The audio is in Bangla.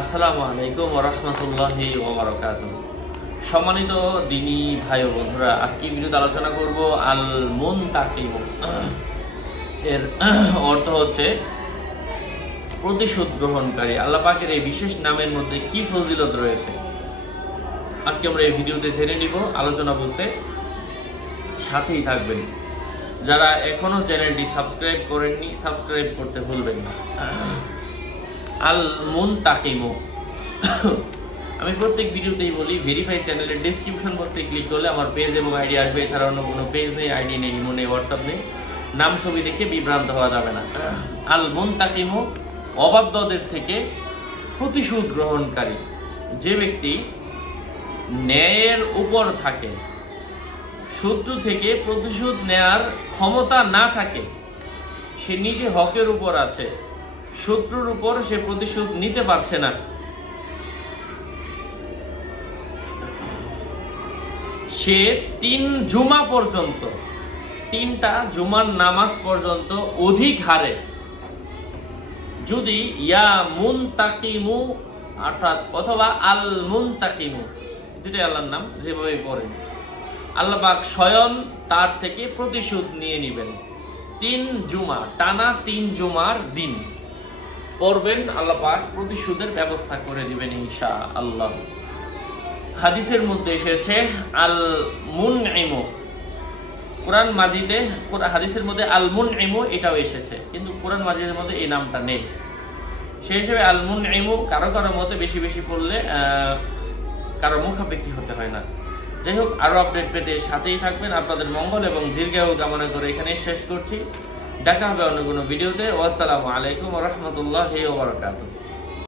আসসালামু আলাইকুম রহমতুল্লাহি ওবরাকাত সম্মানিত দিনী ভাই ও বন্ধুরা, আজকে ভিডিওতে আলোচনা করব আল মুন তাকিম এর অর্থ হচ্ছে প্রতিশোধ গ্রহণকারী। আল্লাহ পাকের এই বিশেষ নামের মধ্যে কি ফজিলত রয়েছে? আজকে আমরা এই ভিডিওতে জেনে নিব, আলোচনা বুঝতে সাথেই থাকবেন। যারা এখনও চ্যানেলটি সাবস্ক্রাইব করেননি, সাবস্ক্রাইব করতে ভুলবেন না। আল মুন তাকিমু আমি প্রত্যেক ভিডিওতেই বলি ভেরিফাই চ্যানেলের ডিসক্রিপশন বক্সে ক্লিক করলে আমার পেজ এবং আইডি আসবে। এছাড়া অন্য কোনো পেজ নেই আইডি নেই ইমো নেই হোয়াটসঅ্যাপ নেই। নাম ছবি দেখে বিভ্রান্ত হওয়া যাবে না। আল মুন তাকিমু অবাধ্যদের থেকে প্রতিশোধ গ্রহণকারী। যে ব্যক্তি ন্যায়ের উপর থাকে, শত্রু থেকে প্রতিশোধ নেয়ার ক্ষমতা না থাকে, সে নিজে হকের উপর আছে। শত্রুর উপর সে প্রতিশোধ নিতে পারছে না। সে তিন জুমা পর্যন্ত, তিনটা জুমার নামাজ পর্যন্ত অধিক হারে। যদি ইয়া মুন তাকিমু অর্থাৎ অথবা আল মুন তাকিমু দুটাই আল্লাহর নাম যেভাবে পড়েন, আল্লাহ পাক স্বয়ং তার থেকে প্রতিশোধ নিয়ে নেবেন। তিন জুমা, টানা তিন জুমার দিন। পড়বেন, আল্লাহ পাক প্রতিশোধের ব্যবস্থা করে দিবেন ইনশা আল্লাহ হাদিসের মধ্যে এসেছে আল মুন ইমো কোরআন মাজিদে হাদিসের মধ্যে আল মুন ইমো এটাও এসেছে, কিন্তু কোরআন মাজিদের মধ্যে এই নামটা নেই। সেই হিসেবে আল মুন ইমো কারও কারও মতে বেশি বেশি পড়লে কারও মুখাপেক্ষি হতে হয় না। যাই হোক, আরও আপডেট পেতে সাথেই থাকবেন। আপনাদের মঙ্গল এবং দীর্ঘায়ু কামনা করে এখানে শেষ করছি। দেখা হবে অন্য কোনো ভিডিওতে। আসসালামু আলাইকুম রহমতুল্লাহ ওবরাকাতুহ